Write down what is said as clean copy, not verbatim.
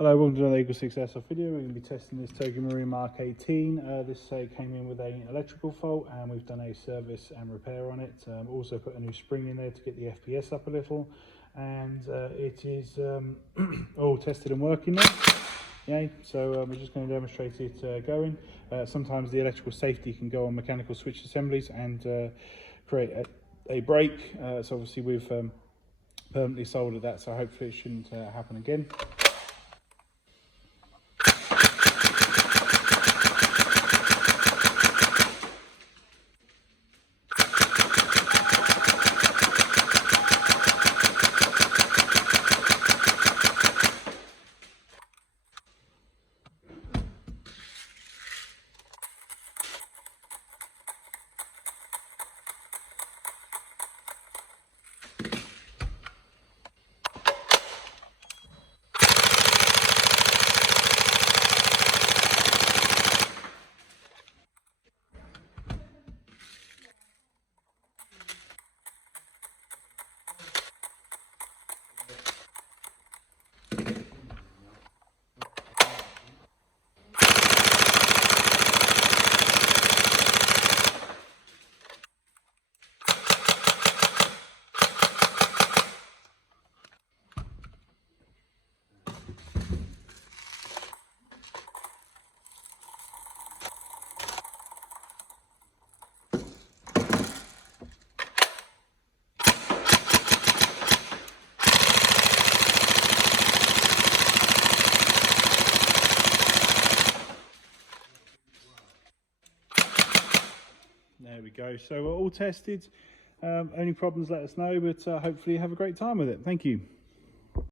Hello, welcome to another Eagle6 Airsoft video. We're going to be testing this TM MK18. This came in with an electrical fault, and we've done a service and repair on it. Also put a new spring in there to get the FPS up a little, and it is all tested and working now. Yeah, so we're just going to demonstrate it going. Sometimes the electrical safety can go on mechanical switch assemblies and create a break. So obviously we've permanently soldered that, so hopefully it shouldn't happen again. There we go. So we're all tested. Any problems, let us know, but hopefully you have a great time with it. Thank you.